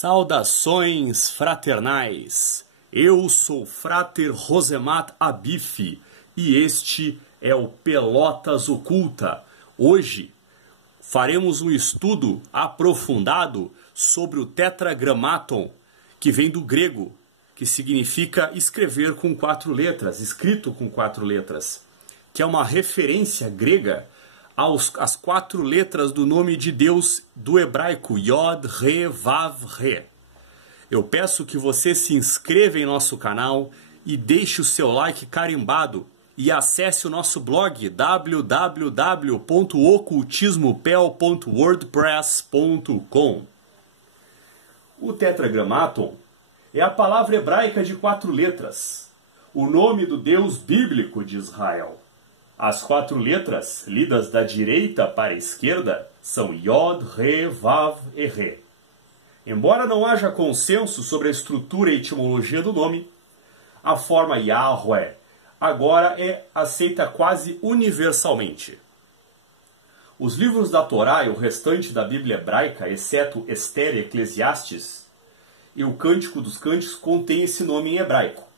Saudações fraternais! Eu sou Frater Rosemat Abif e este é o Pelotas Oculta. Hoje faremos um estudo aprofundado sobre o Tetragrammaton, que vem do grego, que significa escrever com 4 letras, escrito com 4 letras, que é uma referência grega às 4 letras do nome de Deus do hebraico, Yod, Re, Vav, Re. Eu peço que você se inscreva em nosso canal e deixe o seu like carimbado e acesse o nosso blog www.ocultismopel.wordpress.com. O Tetragrammaton é a palavra hebraica de 4 letras, o nome do Deus bíblico de Israel. As 4 letras, lidas da direita para a esquerda, são Yod, Re, Vav e Re. Embora não haja consenso sobre a estrutura e etimologia do nome, a forma Yahweh agora é aceita quase universalmente. Os livros da Torá e o restante da Bíblia hebraica, exceto Ester e Eclesiastes, e o Cântico dos Cânticos, contém esse nome em hebraico.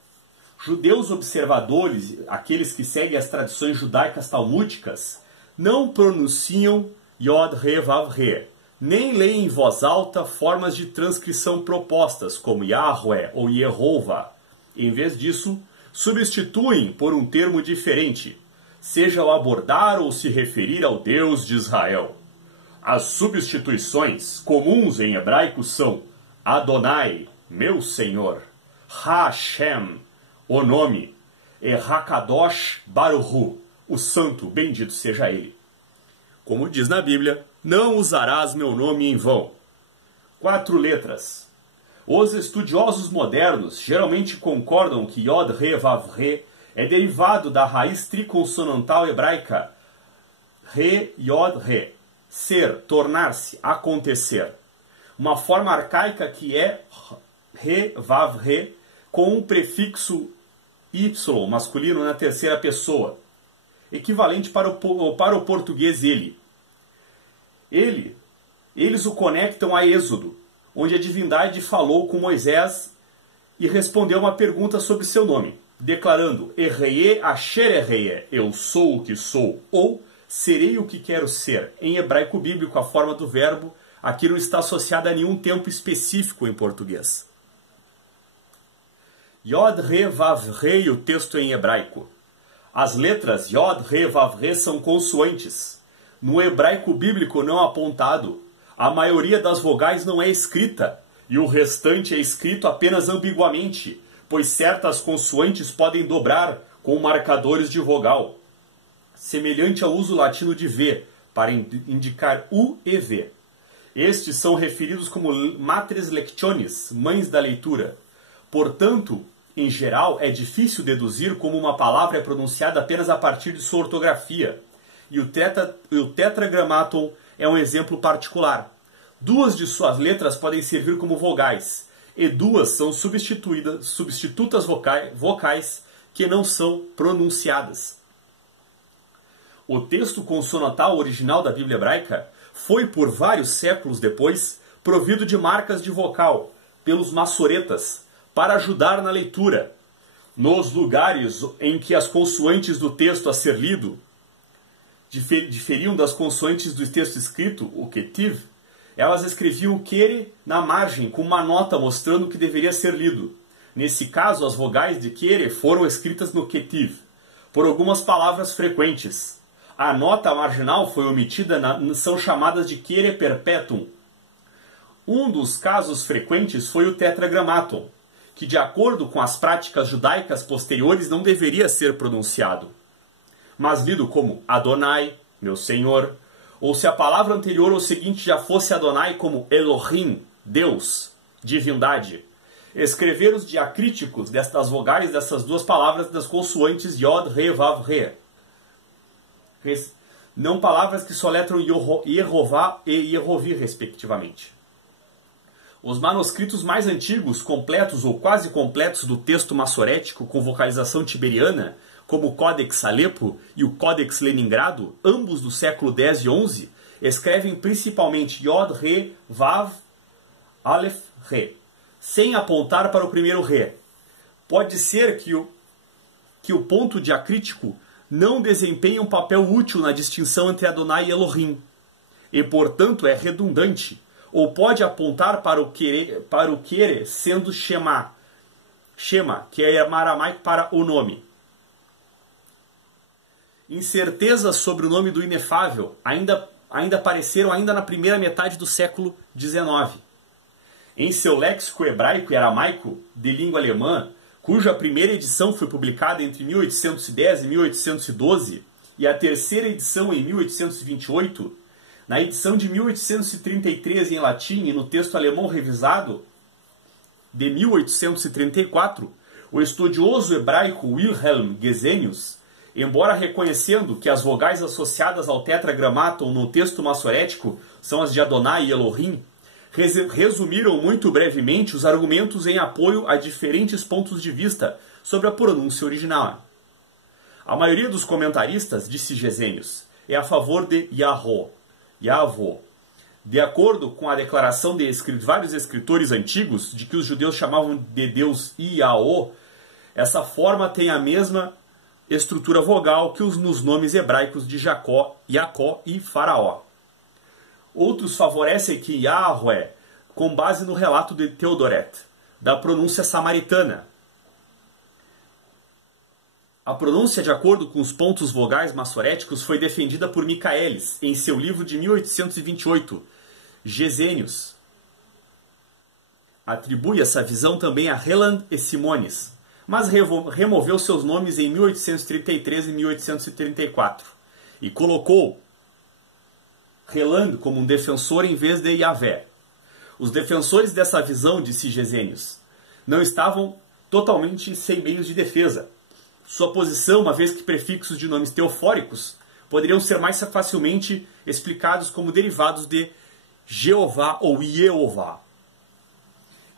Judeus observadores, aqueles que seguem as tradições judaicas talmúdicas, não pronunciam Yod, Re, Vav, Re, nem leem em voz alta formas de transcrição propostas, como Yahweh ou Yehovah. Em vez disso, substituem por um termo diferente, seja ao abordar ou se referir ao Deus de Israel. As substituições comuns em hebraico são Adonai, meu Senhor, Hashem, o nome, e Hakadosh Baruchu, o santo, bendito seja ele. Como diz na Bíblia, não usarás meu nome em vão. 4 letras. Os estudiosos modernos geralmente concordam que Yod, Re, Vav, Re é derivado da raiz triconsonantal hebraica Re, Yod, Re, ser, tornar-se, acontecer. Uma forma arcaica que é Re, Vav, Re, com um prefixo Y masculino na terceira pessoa, equivalente para o português ele. Eles o conectam a Êxodo, onde a divindade falou com Moisés e respondeu uma pergunta sobre seu nome, declarando Erreye Asher Erreye, eu sou o que sou, ou serei o que quero ser. Em hebraico bíblico, a forma do verbo aqui não está associada a nenhum tempo específico em português. Yod, Re, Vav, Re e o texto em hebraico. As letras Yod, Re, Vav, Re são consoantes. No hebraico bíblico não apontado, a maioria das vogais não é escrita, e o restante é escrito apenas ambiguamente, pois certas consoantes podem dobrar com marcadores de vogal, semelhante ao uso latino de V, para indicar U e V. Estes são referidos como matres lectionis, mães da leitura. Portanto, em geral, é difícil deduzir como uma palavra é pronunciada apenas a partir de sua ortografia. E o Tetragrammaton é um exemplo particular. 2 de suas letras podem servir como vogais, e 2 são substitutas vocais que não são pronunciadas. O texto consonantal original da Bíblia hebraica foi, por vários séculos depois, provido de marcas de vocal pelos massoretas, para ajudar na leitura. Nos lugares em que as consoantes do texto a ser lido diferiam das consoantes do texto escrito, o ketiv, elas escreviam o kere na margem, com uma nota mostrando o que deveria ser lido. Nesse caso, as vogais de kere foram escritas no ketiv, por algumas palavras frequentes. A nota marginal foi omitida, são chamadas de kere perpetuum. Um dos casos frequentes foi o Tetragrammaton, que, de acordo com as práticas judaicas posteriores, não deveria ser pronunciado, mas lido como Adonai, meu Senhor, ou se a palavra anterior ou seguinte já fosse Adonai como Elohim, Deus, divindade. Escrever os diacríticos das vogais dessas 2 palavras das consoantes Yod, Re, Vav, Re. Não palavras que soletram Yehová e Yehovi, respectivamente. Os manuscritos mais antigos, completos ou quase completos do texto massorético com vocalização tiberiana, como o Códex Alepo e o Códex Leningrado, ambos do século X e XI, escrevem principalmente Yod, Re, Vav, Aleph, Re, sem apontar para o primeiro Re. Pode ser que o ponto diacrítico não desempenha um papel útil na distinção entre Adonai e Elohim, e portanto é redundante, ou pode apontar para o querer sendo Shema, que é aramaico para o nome. Incertezas sobre o nome do inefável ainda apareceram na primeira metade do século XIX. Em seu léxico hebraico e aramaico de língua alemã, cuja primeira edição foi publicada entre 1810 e 1812 e a terceira edição em 1828, na edição de 1833 em latim e no texto alemão revisado de 1834, o estudioso hebraico Wilhelm Gesenius, embora reconhecendo que as vogais associadas ao tetragramaton no texto massorético são as de Adonai e Elohim, resumiram muito brevemente os argumentos em apoio a diferentes pontos de vista sobre a pronúncia original. A maioria dos comentaristas, disse Gesenius, é a favor de Yahvó. De acordo com a declaração de vários escritores antigos de que os judeus chamavam de Deus Iaô, essa forma tem a mesma estrutura vogal que nos nomes hebraicos de Jacó e Faraó. Outros favorecem que Yahweh, com base no relato de Theodoret, da pronúncia samaritana. A pronúncia de acordo com os pontos vogais massoréticos foi defendida por Michaelis em seu livro de 1828, Gesenius. Atribui essa visão também a Heland e Simonis, mas removeu seus nomes em 1833 e 1834 e colocou Heland como um defensor em vez de Yahvé. Os defensores dessa visão, disse Gesenius, não estavam totalmente sem meios de defesa. Sua posição, uma vez que prefixos de nomes teofóricos poderiam ser mais facilmente explicados como derivados de Jeová ou Yeová.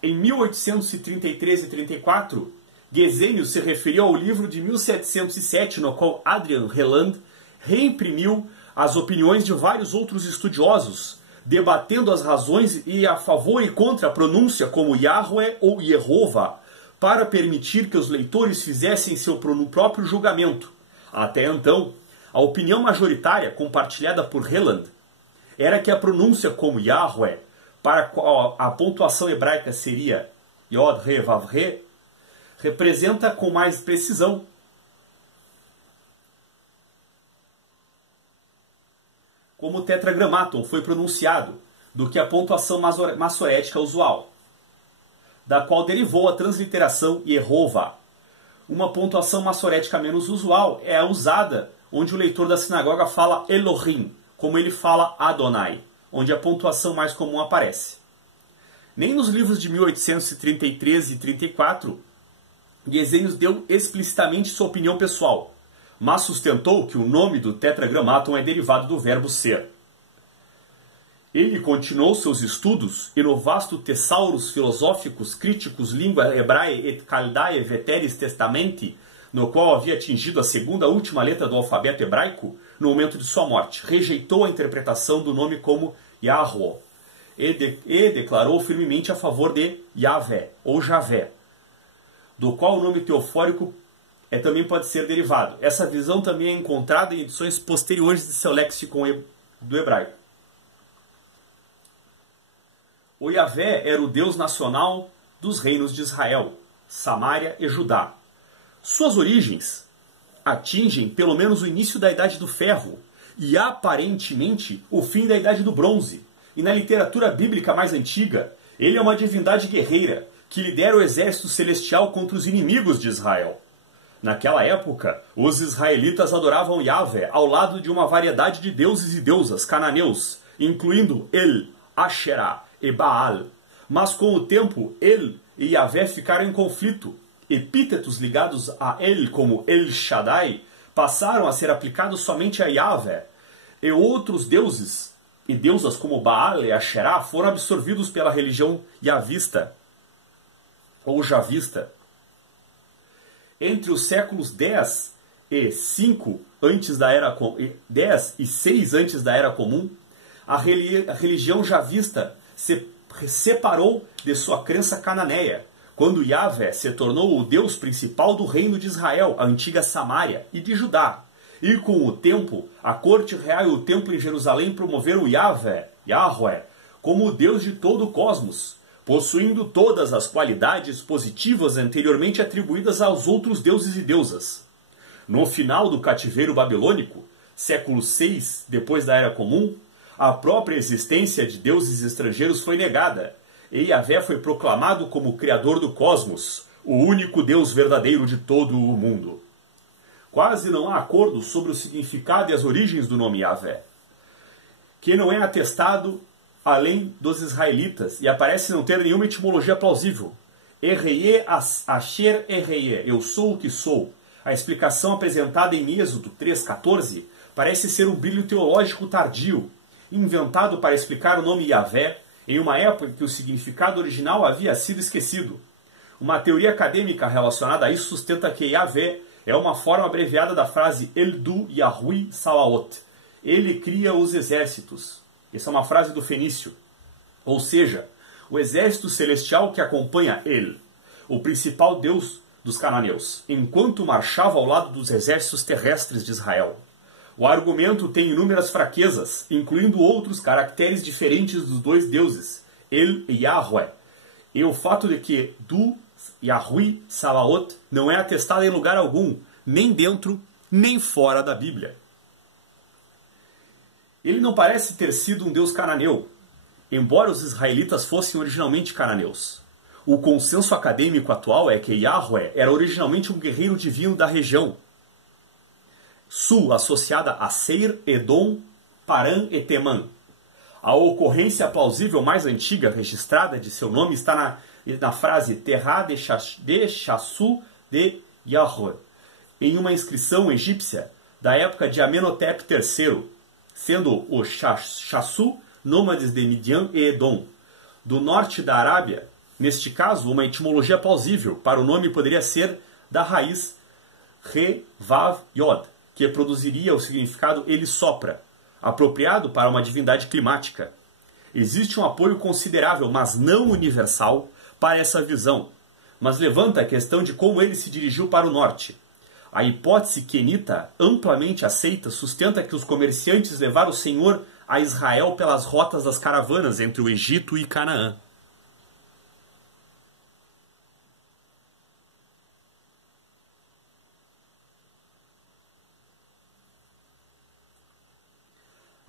Em 1833 e 34, Gesenius se referiu ao livro de 1707, no qual Adrian Heland reimprimiu as opiniões de vários outros estudiosos, debatendo as razões e a favor e contra a pronúncia como Yahweh ou Yehová, para permitir que os leitores fizessem seu próprio julgamento. Até então, a opinião majoritária compartilhada por Heland era que a pronúncia como Yahweh, para a qual a pontuação hebraica seria Yod, Re, Vav, Re, representa com mais precisão como o tetragramaton foi pronunciado do que a pontuação massorética usual, da qual derivou a transliteração Yehová. Uma pontuação massorética menos usual é a usada onde o leitor da sinagoga fala Elohim, como ele fala Adonai, onde a pontuação mais comum aparece. Nem nos livros de 1833 e 34, Gesenius deu explicitamente sua opinião pessoal, mas sustentou que o nome do tetragramaton é derivado do verbo ser. Ele continuou seus estudos e no vasto Tesauros filosóficos críticos língua hebraia et caldae veteris testamenti, no qual havia atingido a segunda última letra do alfabeto hebraico, no momento de sua morte, rejeitou a interpretação do nome como Yahweh e declarou firmemente a favor de Yahvé ou Javé, do qual o nome teofórico também pode ser derivado. Essa visão também é encontrada em edições posteriores de seu léxico do hebraico. O Yahvé era o Deus nacional dos reinos de Israel, Samária e Judá. Suas origens atingem pelo menos o início da Idade do Ferro e aparentemente o fim da Idade do Bronze. E na literatura bíblica mais antiga, ele é uma divindade guerreira que lidera o exército celestial contra os inimigos de Israel. Naquela época, os israelitas adoravam Yahvé ao lado de uma variedade de deuses e deusas cananeus, incluindo El, Asherah e Baal. Mas com o tempo, El e Yahvé ficaram em conflito. Epítetos ligados a El, como El Shaddai, passaram a ser aplicados somente a Yahvé, e outros deuses e deusas como Baal e Asherah foram absorvidos pela religião yavista ou javista. Entre os séculos 10 e 5 antes da era 10 e 6 antes da era comum, a religião javista se separou de sua crença cananeia, quando Yahvé se tornou o Deus principal do reino de Israel, a antiga Samária, e de Judá. E com o tempo, a corte real e o templo em Jerusalém promoveram Yahvé, como o Deus de todo o cosmos, possuindo todas as qualidades positivas anteriormente atribuídas aos outros deuses e deusas. No final do cativeiro babilônico, século VI depois da Era Comum, a própria existência de deuses estrangeiros foi negada, e Yahvé foi proclamado como o Criador do cosmos, o único Deus verdadeiro de todo o mundo. Quase não há acordo sobre o significado e as origens do nome Yahvé, que não é atestado além dos israelitas e parece não ter nenhuma etimologia plausível. Erreye asher erreye, eu sou o que sou. A explicação apresentada em Êxodo 3,14 parece ser um brilho teológico tardio, inventado para explicar o nome Yahvé em uma época em que o significado original havia sido esquecido. Uma teoria acadêmica relacionada a isso sustenta que Yahvé é uma forma abreviada da frase Eldu Yahui Salaot. Ele cria os exércitos. Essa é uma frase do fenício. Ou seja, o exército celestial que acompanha El, o principal deus dos cananeus, enquanto marchava ao lado dos exércitos terrestres de Israel. O argumento tem inúmeras fraquezas, incluindo outros caracteres diferentes dos dois deuses, El e Yahweh, e o fato de que Du Yahui Salaot não é atestado em lugar algum, nem dentro, nem fora da Bíblia. Ele não parece ter sido um deus cananeu, embora os israelitas fossem originalmente cananeus. O consenso acadêmico atual é que Yahweh era originalmente um guerreiro divino da região sul, associada a Seir, Edom, Paran e Temã. A ocorrência plausível mais antiga registrada de seu nome está na frase Terra de Chassu de Yahweh, em uma inscrição egípcia da época de Amenhotep III, sendo o Chassu nômades de Midian e Edom. Do norte da Arábia, neste caso, uma etimologia plausível para o nome poderia ser da raiz Re, Vav, Yod, que produziria o significado ele sopra, apropriado para uma divindade climática. Existe um apoio considerável, mas não universal, para essa visão, mas levanta a questão de como ele se dirigiu para o norte. A hipótese quenita, amplamente aceita, sustenta que os comerciantes levaram o Senhor a Israel pelas rotas das caravanas entre o Egito e Canaã.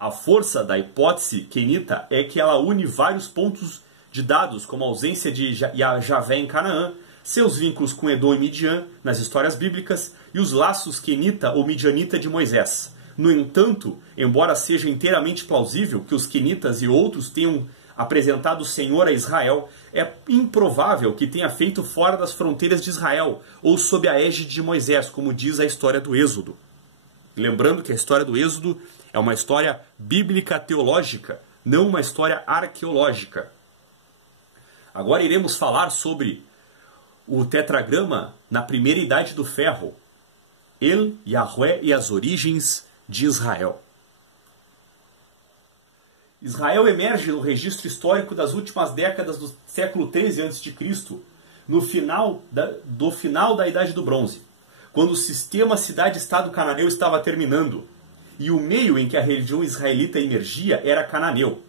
A força da hipótese quenita é que ela une vários pontos de dados, como a ausência de Javé em Canaã, seus vínculos com Edom e Midian nas histórias bíblicas e os laços quenita ou midianita de Moisés. No entanto, embora seja inteiramente plausível que os quenitas e outros tenham apresentado o Senhor a Israel, é improvável que tenha feito fora das fronteiras de Israel ou sob a égide de Moisés, como diz a história do Êxodo. Lembrando que a história do Êxodo é uma história bíblica teológica, não uma história arqueológica. Agora iremos falar sobre o tetragrama na primeira idade do ferro, El, Yahweh e as origens de Israel. Israel emerge no registro histórico das últimas décadas do século XIII a.C., no final da Idade do Bronze, quando o sistema cidade-estado cananeu estava terminando, e o meio em que a religião israelita emergia era cananeu.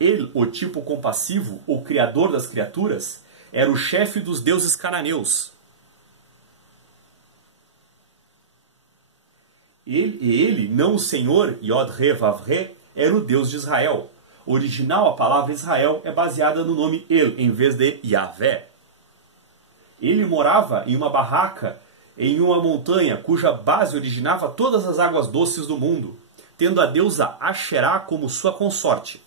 Ele, o tipo compassivo, o criador das criaturas, era o chefe dos deuses cananeus. Ele, não o Senhor, Yod-Re, Vav-Re, era o Deus de Israel. Original, a palavra Israel é baseada no nome El, em vez de Yahvé. Ele morava em uma barraca em uma montanha cuja base originava todas as águas doces do mundo, tendo a deusa Asherá como sua consorte.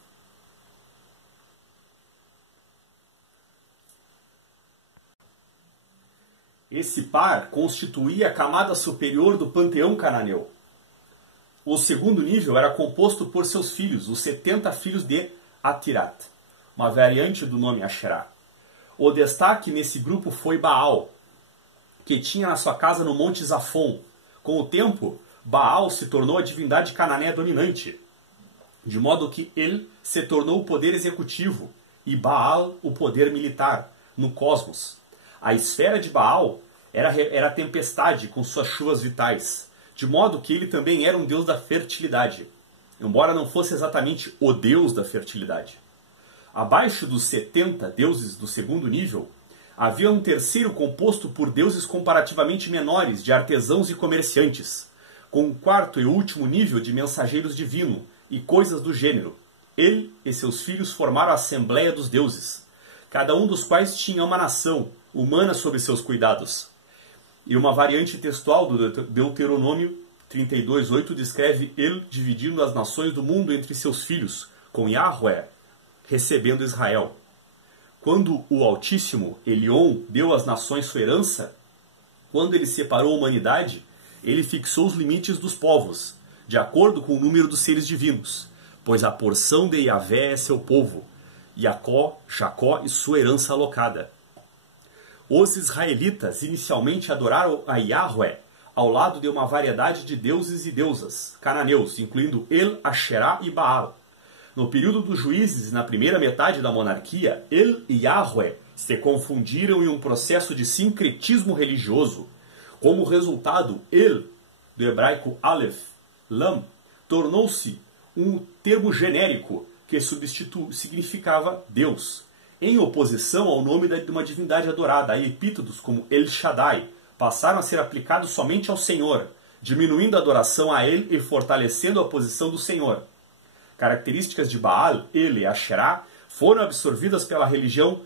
Esse par constituía a camada superior do panteão cananeu. O segundo nível era composto por seus filhos, os 70 filhos de Atirat, uma variante do nome Asherá. O destaque nesse grupo foi Baal, que tinha na sua casa no Monte Zafon. Com o tempo, Baal se tornou a divindade cananeia dominante, de modo que ele se tornou o poder executivo e Baal o poder militar no cosmos. A esfera de Baal era a tempestade com suas chuvas vitais, de modo que ele também era um deus da fertilidade, embora não fosse exatamente o deus da fertilidade. Abaixo dos 70 deuses do segundo nível, havia um terceiro composto por deuses comparativamente menores de artesãos e comerciantes, com um quarto e último nível de mensageiros divinos e coisas do gênero. Ele e seus filhos formaram a Assembleia dos Deuses, cada um dos quais tinha uma nação humana sob seus cuidados. E uma variante textual do Deuteronômio 32:8 descreve ele dividindo as nações do mundo entre seus filhos, com Yahweh recebendo Israel. Quando o Altíssimo, Elion, deu às nações sua herança, quando ele separou a humanidade, ele fixou os limites dos povos, de acordo com o número dos seres divinos, pois a porção de Yahvé é seu povo, Jacó e sua herança alocada. Os israelitas inicialmente adoraram a Yahweh ao lado de uma variedade de deuses e deusas cananeus, incluindo El, Asherá e Baal. No período dos juízes e na primeira metade da monarquia, El e Yahweh se confundiram em um processo de sincretismo religioso. Como resultado, El, do hebraico Aleph, Lam, tornou-se um termo genérico que significava Deus, em oposição ao nome de uma divindade adorada. Aí epítetos como El Shaddai passaram a ser aplicados somente ao Senhor, diminuindo a adoração a ele e fortalecendo a posição do Senhor. Características de Baal, El e Asherá foram absorvidas pela religião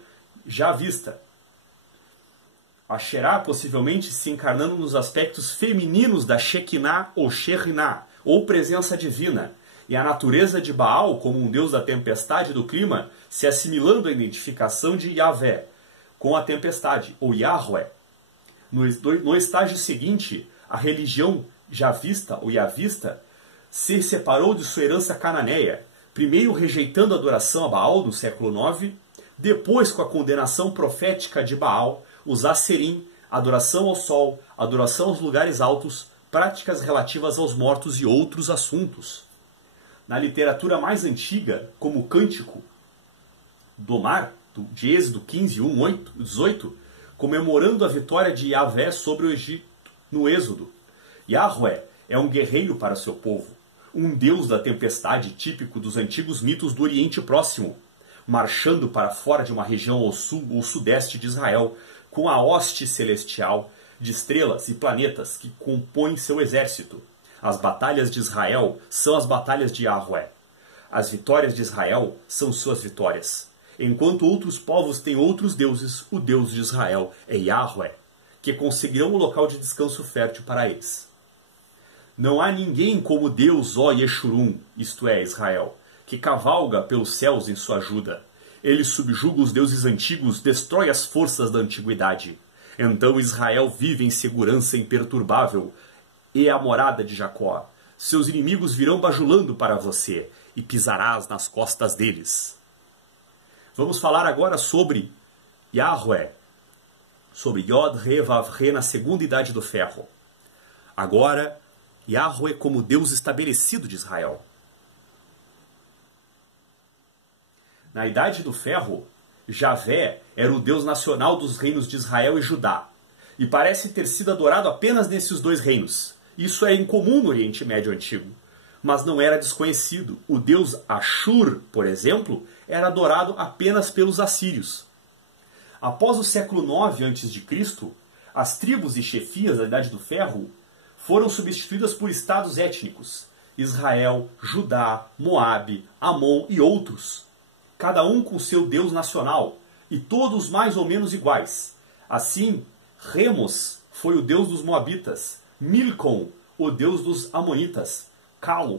javista. Asherá possivelmente se encarnando nos aspectos femininos da Shekinah ou Shekhinah, ou presença divina, e a natureza de Baal como um deus da tempestade do clima se assimilando à identificação de Yahvé com a tempestade, ou Yahweh. No estágio seguinte, a religião javista ou yavista se separou de sua herança cananeia, primeiro rejeitando a adoração a Baal no século IX, depois com a condenação profética de Baal, os Asserim, adoração ao sol, adoração aos lugares altos, práticas relativas aos mortos e outros assuntos. Na literatura mais antiga, como o Cântico do Mar, de Êxodo 15, 1, 18, comemorando a vitória de Yahvé sobre o Egito no Êxodo. Yahweh é um guerreiro para seu povo, um deus da tempestade típico dos antigos mitos do Oriente Próximo, marchando para fora de uma região ao sul ou sudeste de Israel, com a hoste celestial de estrelas e planetas que compõem seu exército. As batalhas de Israel são as batalhas de Yahweh. As vitórias de Israel são suas vitórias. Enquanto outros povos têm outros deuses, o Deus de Israel é Yahweh, que conseguirão um local de descanso fértil para eles. Não há ninguém como Deus, ó Yeshurun, isto é, Israel, que cavalga pelos céus em sua ajuda. Ele subjuga os deuses antigos, destrói as forças da antiguidade. Então Israel vive em segurança imperturbável, e a morada de Jacó. Seus inimigos virão bajulando para você, e pisarás nas costas deles. Vamos falar agora sobre Yahweh, sobre Yod, Re, Vav, Re na segunda idade do ferro. Agora, Yahweh como Deus estabelecido de Israel. Na idade do ferro, Javé era o Deus nacional dos reinos de Israel e Judá, e parece ter sido adorado apenas nesses dois reinos. Isso é incomum no Oriente Médio Antigo, mas não era desconhecido. O deus Ashur, por exemplo, era adorado apenas pelos assírios. Após o século IX a.C., as tribos e chefias da Idade do Ferro foram substituídas por estados étnicos: Israel, Judá, Moabe, Amon e outros, cada um com seu deus nacional, e todos mais ou menos iguais. Assim, Remos foi o deus dos Moabitas, Milcom, o deus dos Amonitas,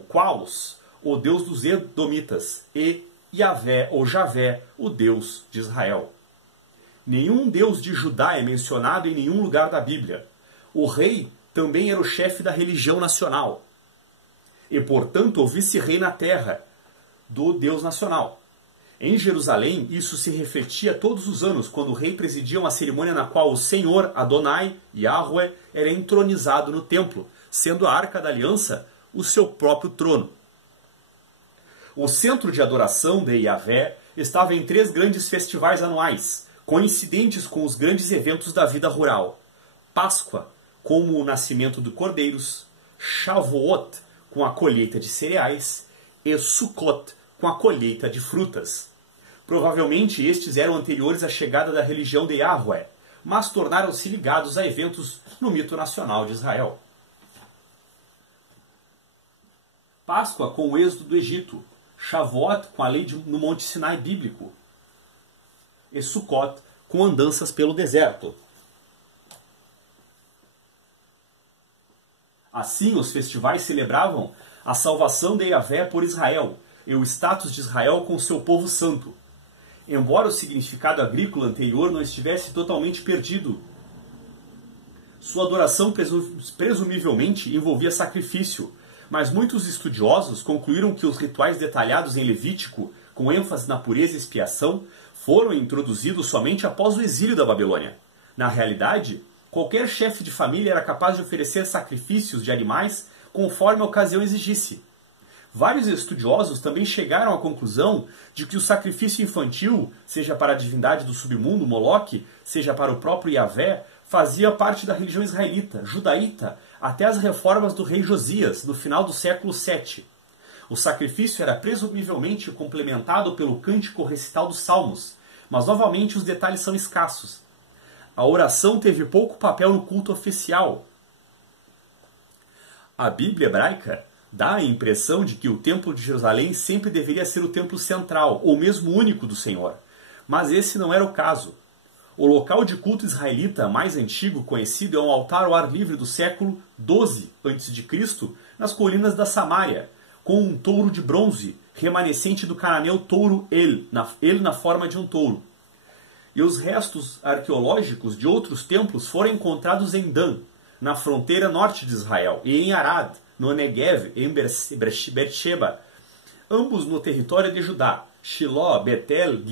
Qualos, o deus dos Edomitas, e Yahvé ou Javé, o deus de Israel. Nenhum deus de Judá é mencionado em nenhum lugar da Bíblia. O rei também era o chefe da religião nacional, e portanto o vice-rei na terra do deus nacional. Em Jerusalém, isso se refletia todos os anos, quando o rei presidia uma cerimônia na qual o Senhor, Adonai, Yahweh, era entronizado no templo, sendo a Arca da Aliança o seu próprio trono. O centro de adoração de Yahvé estava em 3 grandes festivais anuais, coincidentes com os grandes eventos da vida rural. Páscoa, como o nascimento de cordeiros, Shavuot, com a colheita de cereais, e Sukkot, com a colheita de frutas. Provavelmente estes eram anteriores à chegada da religião de Yahweh, mas tornaram-se ligados a eventos no mito nacional de Israel. Páscoa com o êxodo do Egito, Shavuot com a lei no Monte Sinai bíblico, e Sukkot com andanças pelo deserto. Assim, os festivais celebravam a salvação de Yahvé por Israel e o status de Israel com seu povo santo. Embora o significado agrícola anterior não estivesse totalmente perdido, sua adoração presumivelmente envolvia sacrifício, mas muitos estudiosos concluíram que os rituais detalhados em Levítico, com ênfase na pureza e expiação, foram introduzidos somente após o exílio da Babilônia. Na realidade, qualquer chefe de família era capaz de oferecer sacrifícios de animais conforme a ocasião exigisse. Vários estudiosos também chegaram à conclusão de que o sacrifício infantil, seja para a divindade do submundo, Moloque, seja para o próprio Yahvé, fazia parte da religião israelita, judaíta, até as reformas do rei Josias, no final do século VII. O sacrifício era presumivelmente complementado pelo cântico recital dos Salmos, mas novamente os detalhes são escassos. A oração teve pouco papel no culto oficial. A Bíblia hebraica dá a impressão de que o Templo de Jerusalém sempre deveria ser o templo central, ou mesmo único do Senhor. Mas esse não era o caso. O local de culto israelita mais antigo conhecido é um altar ao ar livre do século XII a.C., nas colinas da Samária, com um touro de bronze, remanescente do cananeu touro ele na forma de um touro. E os restos arqueológicos de outros templos foram encontrados em Dan, na fronteira norte de Israel, e em Arad, no Negev, em Beersheba, ambos no território de Judá. Shiló, Betel,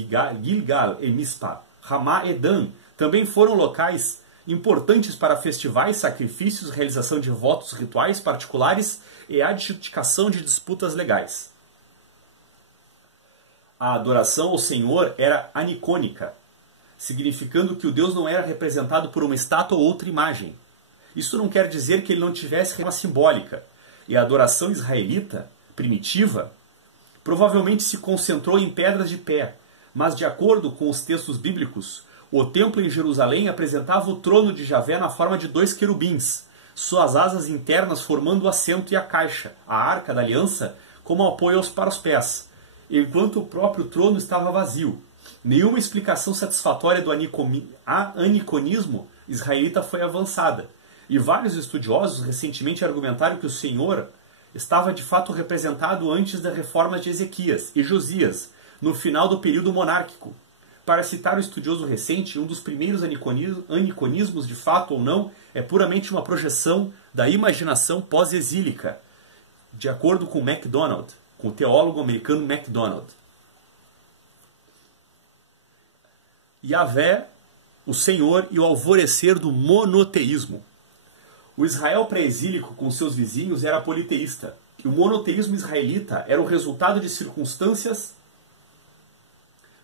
Gilgal e Mispa, Ramá e Dan também foram locais importantes para festivais, sacrifícios, realização de votos rituais particulares e adjudicação de disputas legais. A adoração ao Senhor era anicônica, significando que o Deus não era representado por uma estátua ou outra imagem. Isso não quer dizer que ele não tivesse uma simbólica, e a adoração israelita, primitiva, provavelmente se concentrou em pedras de pé, mas de acordo com os textos bíblicos, o templo em Jerusalém apresentava o trono de Javé na forma de 2 querubins, suas asas internas formando o assento e a caixa, a arca da aliança, como apoio para os pés, enquanto o próprio trono estava vazio. Nenhuma explicação satisfatória do aniconismo israelita foi avançada, e vários estudiosos recentemente argumentaram que o Senhor estava de fato representado antes da reforma de Ezequias e Josias, no final do período monárquico. Para citar o estudioso recente, um dos primeiros aniconismos, de fato ou não, é puramente uma projeção da imaginação pós-exílica, de acordo com MacDonald, com o teólogo americano MacDonald. Yahvé, o Senhor e o alvorecer do monoteísmo. O Israel pré-exílico com seus vizinhos era politeísta, e o monoteísmo israelita era o resultado de circunstâncias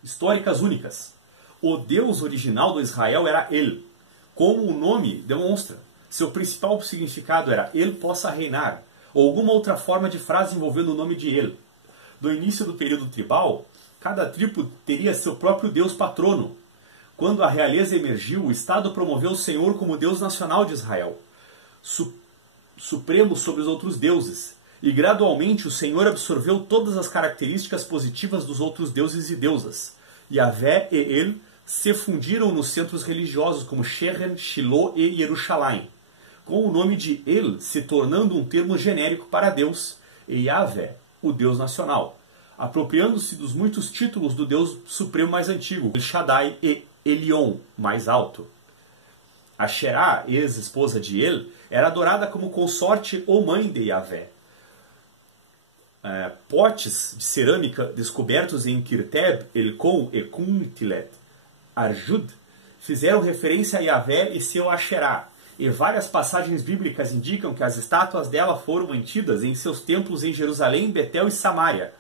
históricas únicas. O Deus original do Israel era El, como o nome demonstra. Seu principal significado era El possa reinar, ou alguma outra forma de frase envolvendo o nome de El. Do início do período tribal, cada tribo teria seu próprio Deus patrono. Quando a realeza emergiu, o Estado promoveu o Senhor como Deus nacional de Israel, supremo sobre os outros deuses, e gradualmente o Senhor absorveu todas as características positivas dos outros deuses e deusas. Yahvé e El se fundiram nos centros religiosos como Shechem, Shiló e Jerusalém, com o nome de El se tornando um termo genérico para Deus, e Yahvé, o Deus nacional, apropriando-se dos muitos títulos do Deus supremo mais antigo, El Shaddai e Elion, mais alto. Asherá, ex-esposa de El, era adorada como consorte ou mãe de Yahvé. Potes de cerâmica descobertos em Kirteb, Elcon e Kuntilet, Arjud, fizeram referência a Yahvé e seu Asherá, e várias passagens bíblicas indicam que as estátuas dela foram mantidas em seus templos em Jerusalém, Betel e Samaria.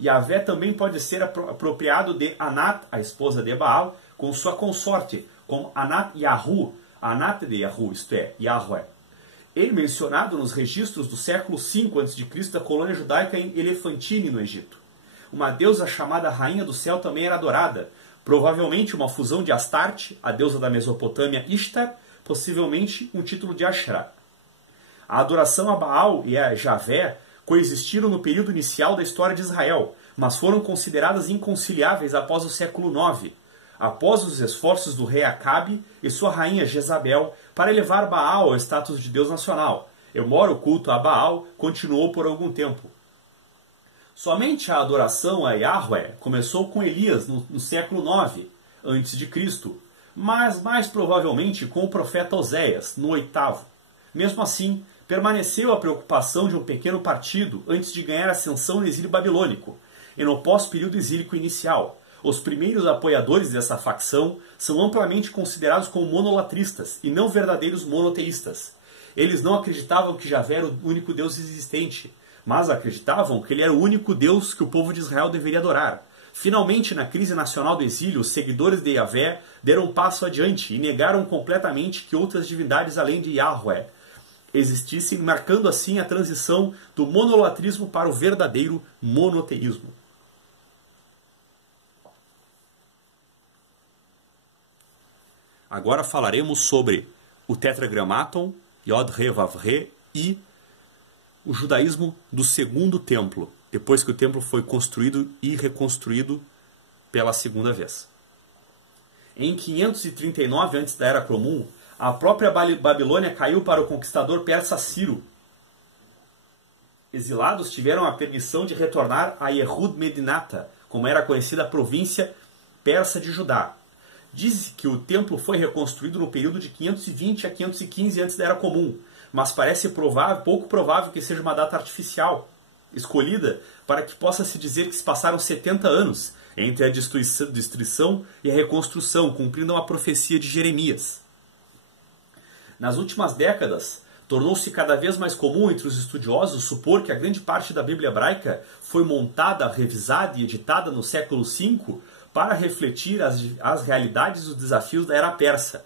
Yahvé também pode ser apropriado de Anat, a esposa de Baal, com sua consorte, como Anat Yahu, Anat de Yahu, isto é, Yahweh. Ele mencionado nos registros do século V a.C. da colônia judaica em Elefantine, no Egito. Uma deusa chamada Rainha do Céu também era adorada, provavelmente uma fusão de Astarte, a deusa da Mesopotâmia Ishtar, possivelmente um título de Asherah. A adoração a Baal e a Javé coexistiram no período inicial da história de Israel, mas foram consideradas inconciliáveis após o século IX, após os esforços do rei Acabe e sua rainha Jezabel para elevar Baal ao status de Deus nacional, embora o culto a Baal continuou por algum tempo. Somente a adoração a Yahweh começou com Elias no século IX a.C., mas mais provavelmente com o profeta Oséias, no VIII. Mesmo assim, permaneceu a preocupação de um pequeno partido antes de ganhar ascensão no exílio babilônico, e no pós-período exílico inicial. Os primeiros apoiadores dessa facção são amplamente considerados como monolatristas e não verdadeiros monoteístas. Eles não acreditavam que Javé era o único Deus existente, mas acreditavam que ele era o único Deus que o povo de Israel deveria adorar. Finalmente, na crise nacional do exílio, os seguidores de Yahvé deram um passo adiante e negaram completamente que outras divindades além de Yahweh existissem, marcando assim a transição do monolatrismo para o verdadeiro monoteísmo. Agora falaremos sobre o Tetragrammaton, Yod He Vav He, e o judaísmo do Segundo Templo, depois que o templo foi construído e reconstruído pela segunda vez. Em 539 a.C. da Era Comum, a própria Babilônia caiu para o conquistador persa Ciro. Exilados tiveram a permissão de retornar a Yehud Medinata, como era conhecida a província persa de Judá. Diz que o templo foi reconstruído no período de 520 a 515 a.C. da Era Comum, mas parece pouco provável que seja uma data artificial, escolhida para que possa se dizer que se passaram 70 anos entre a destruição e a reconstrução, cumprindo uma profecia de Jeremias. Nas últimas décadas, tornou-se cada vez mais comum entre os estudiosos supor que a grande parte da Bíblia hebraica foi montada, revisada e editada no século V para refletir as realidades e os desafios da era persa.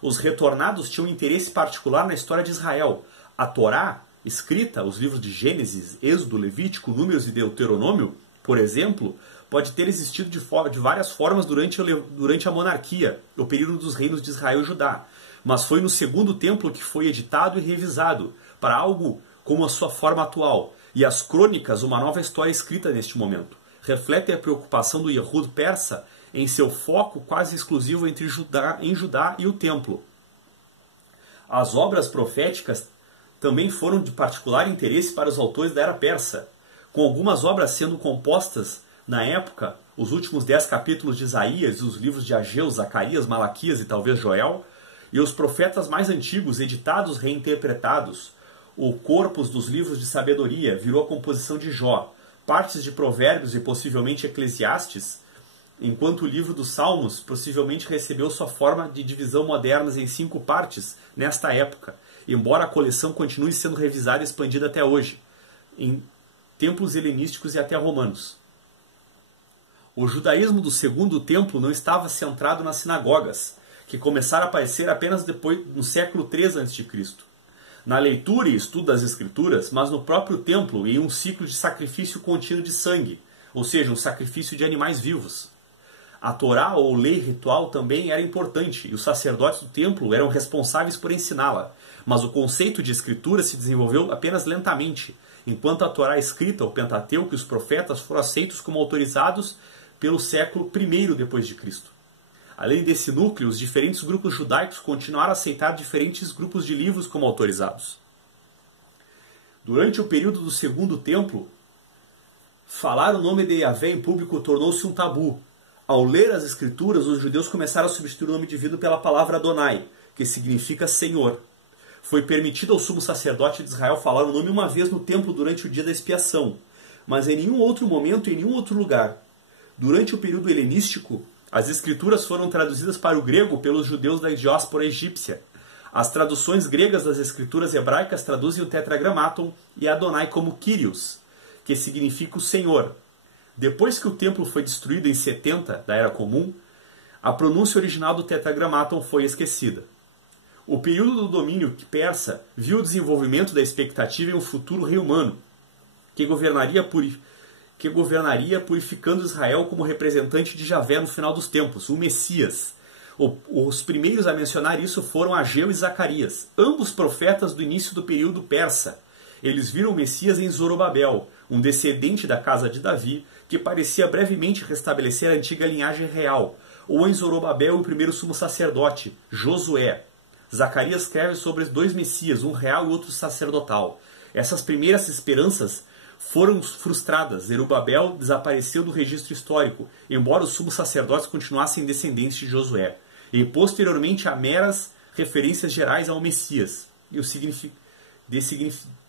Os retornados tinham interesse particular na história de Israel. A Torá, escrita, os livros de Gênesis, Êxodo, Levítico, Números e Deuteronômio, por exemplo, pode ter existido de várias formas durante a monarquia, o período dos reinos de Israel e Judá. Mas foi no Segundo Templo que foi editado e revisado, para algo como a sua forma atual. E as crônicas, uma nova história escrita neste momento, refletem a preocupação do Yehud persa em seu foco quase exclusivo em Judá e o Templo. As obras proféticas também foram de particular interesse para os autores da era persa, com algumas obras sendo compostas na época, os últimos 10 capítulos de Isaías e os livros de Ageu, Zacarias, Malaquias e talvez Joel, e os profetas mais antigos, editados, reinterpretados. O corpus dos livros de sabedoria virou a composição de Jó, partes de Provérbios e possivelmente Eclesiastes, enquanto o livro dos Salmos possivelmente recebeu sua forma de divisão modernas em 5 partes nesta época, embora a coleção continue sendo revisada e expandida até hoje, em templos helenísticos e até romanos. O judaísmo do Segundo Templo não estava centrado nas sinagogas, que começaram a aparecer apenas depois no século III a.C., na leitura e estudo das Escrituras, mas no próprio templo e em um ciclo de sacrifício contínuo de sangue, ou seja, um sacrifício de animais vivos. A Torá ou lei ritual também era importante, e os sacerdotes do templo eram responsáveis por ensiná-la, mas o conceito de escritura se desenvolveu apenas lentamente, enquanto a Torá escrita, o Pentateuco e os profetas foram aceitos como autorizados pelo século I depois de Cristo. Além desse núcleo, os diferentes grupos judaicos continuaram a aceitar diferentes grupos de livros como autorizados. Durante o período do Segundo Templo, falar o nome de Yahvé em público tornou-se um tabu. Ao ler as Escrituras, os judeus começaram a substituir o nome divino pela palavra Adonai, que significa Senhor. Foi permitido ao sumo sacerdote de Israel falar o nome uma vez no templo durante o dia da expiação, mas em nenhum outro momento e em nenhum outro lugar. Durante o período helenístico, as escrituras foram traduzidas para o grego pelos judeus da diáspora egípcia. As traduções gregas das escrituras hebraicas traduzem o Tetragrammaton e Adonai como Kyrios, que significa o Senhor. Depois que o templo foi destruído em 70 da Era Comum, a pronúncia original do Tetragrammaton foi esquecida. O período do domínio persa viu o desenvolvimento da expectativa em um futuro rei humano, que governaria purificando Israel como representante de Javé no final dos tempos, o Messias. Os primeiros a mencionar isso foram Ageu e Zacarias, ambos profetas do início do período persa. Eles viram o Messias em Zorobabel, um descendente da casa de Davi, que parecia brevemente restabelecer a antiga linhagem real, ou em Zorobabel, o primeiro sumo sacerdote, Josué. Zacarias escreve sobre dois Messias, um real e outro sacerdotal. Essas primeiras esperanças foram frustradas. Zerubabel desapareceu do registro histórico, embora os sumos sacerdotes continuassem descendentes de Josué. E posteriormente há meras referências gerais ao Messias e o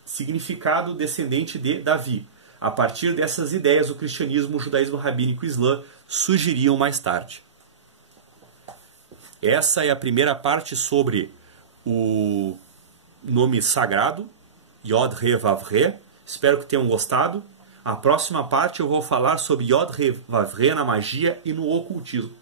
significado descendente de Davi. A partir dessas ideias, o cristianismo, o judaísmo rabínico e o islã surgiriam mais tarde. Essa é a primeira parte sobre o nome sagrado, Yod He Vav He. Espero que tenham gostado. A próxima parte eu vou falar sobre Yod He Vav He na magia e no ocultismo.